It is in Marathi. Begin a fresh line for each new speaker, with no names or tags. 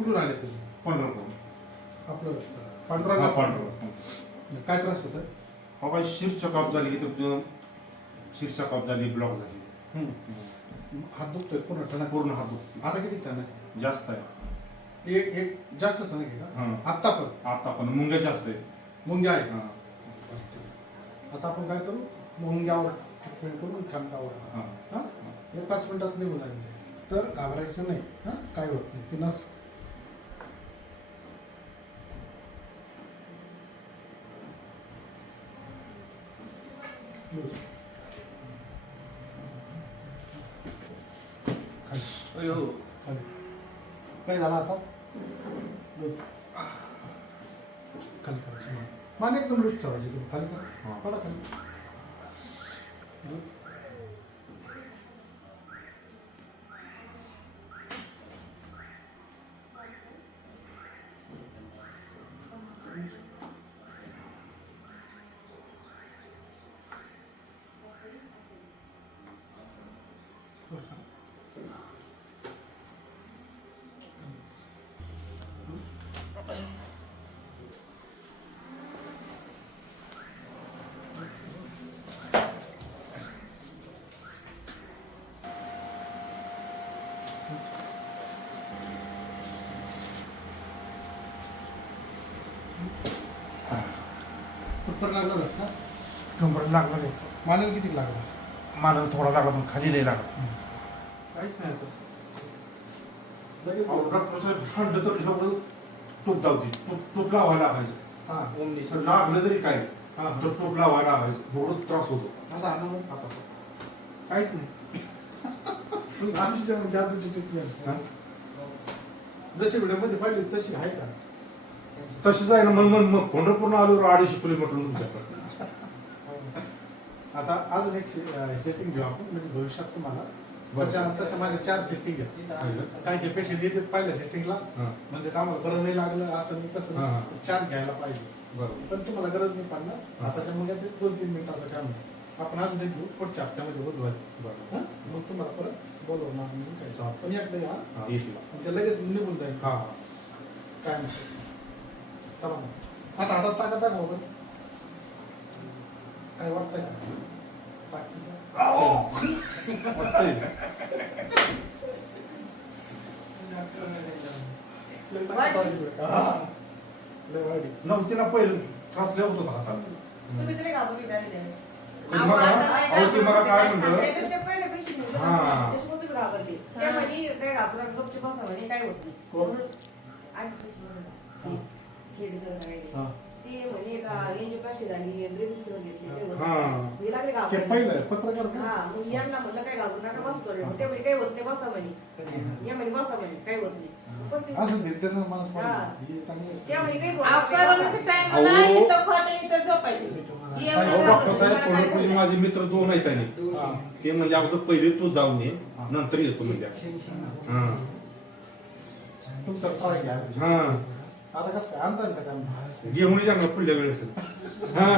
कुठून आले तुम्ही?
पंढरपूर.
आपलं
हा,
पांडुरंगा
पंढरपूर
काय त्रास होतं
हो काय शिरच्या काप झाली इथं शिरच्या काप झाली ब्लॉक झाली.
हम्म. हात दुखतोय पूर्ण टणक
पूर्ण हात दुखतो.
आता किती आहे
जास्त आहे.
एक एक जास्त टणक आहे का?
हं.
आत्ता पण?
आता पण. मुंग्या जास्त आहे
मुंग्या आहे
हा,
आता आपण काय करू? मुंग्यावर ट्रीटमेंट करून ठणकावर
हा.
हा? एक पाच मिनिटात निघून जाईल ते. तर घाबरायचं नाही. हा? काय होत नाही. ती नस
अयो.
खाली. काय झालं आता. खाली करायची मान. एकदम लूज ठेवायची तुम्ही खाली करा. पडा खाली लागलं होतं का
कंबर लागला नाही.
मानेला किती लागला?
मला थोडा लागला पण खाली नाही लागला.
काहीच नाही सगळं टूप धावते लावायला लागायचं.
हा.
तर लागलं जरी काय
हा
तर टूप लावायला लागायचं. थोडं त्रास होतो.
आता.
काहीच नाही.
अशीच आहे जादूची ट्रीटमेंट? जशी व्हिडिओमध्ये पाहिली तशी आहे का?
तशीच आहे ना मग मग मग पंढरपूर आलो अडीचशे किलोमीटर तुमच्याकडे.
आता अजून एक सेटिंग घेऊ आपण म्हणजे भविष्यात तुम्हाला. तशा तशा माझ्या चार सेटिंग आहे काय काही पेशंट येतात पहिल्या सेटिंगला. म्हणजे आम्हाला बरं नाही लागलं असं नाही तसं चार घ्यायला पाहिजे.
बरोबर.
पण तुम्हाला गरज नाही पडणार. आताच्या मग दोन तीन मिनिटाचं काम आहे. आपण अजून एक घेऊ पुढच्या हप्त्यामध्ये बुधवारी
बरोबर
हा? मग तुम्हाला परत बोलवणार नाही काय जॉब पण एकदा या
हा, येतील.
आणि ते लगेच निघून जाईल
हा
काय नाही चला मग आता हातात ताकद दाखवा बरं काय वाटतंय का बाकीचं
वाटतंय ना?
लय ताकद वाढली बरं का? हा. लय वाढली.
नव्हती ना पहिलं त्रास लय होत होता हाताला
तुम्ही तरी नाही त्यावेळेस.
पण
नाही
अहो, ते मला काय
घाबरली,
म्हणलं? हा.
म्हणे, म्हणे.
कोण? हा.
म्हणे
हा.
हे
ते
घाबरायला.
पहिलं आहे, पत्रकार का?
हा मग यांना म्हणलं काय घाबरू नका बस करू ते म्हणे काय होत नाही बसा म्हणे या म्हणे बसा म्हणे काय होत नाही पण ते-
असं ते त्यांना माणूस
हा.
पाहिजे. हे चांगलं आहे.
त्या म्हणे काही होत नाही, बसा.
अहो.
खोट इथं झोपायचं
अहो, डॉक्टर साहेब पंढरपूरचे माझे मित्र दोन आहेत आणि. ते म्हणजे अगोदर पहिले तू जाऊन ये नंतर येतो म्हणजे. हा.
तुमचा
हा.
आता कसं काय आणता का त्यांना?
घेऊन जा ना पुढल्या वेळेस. हा.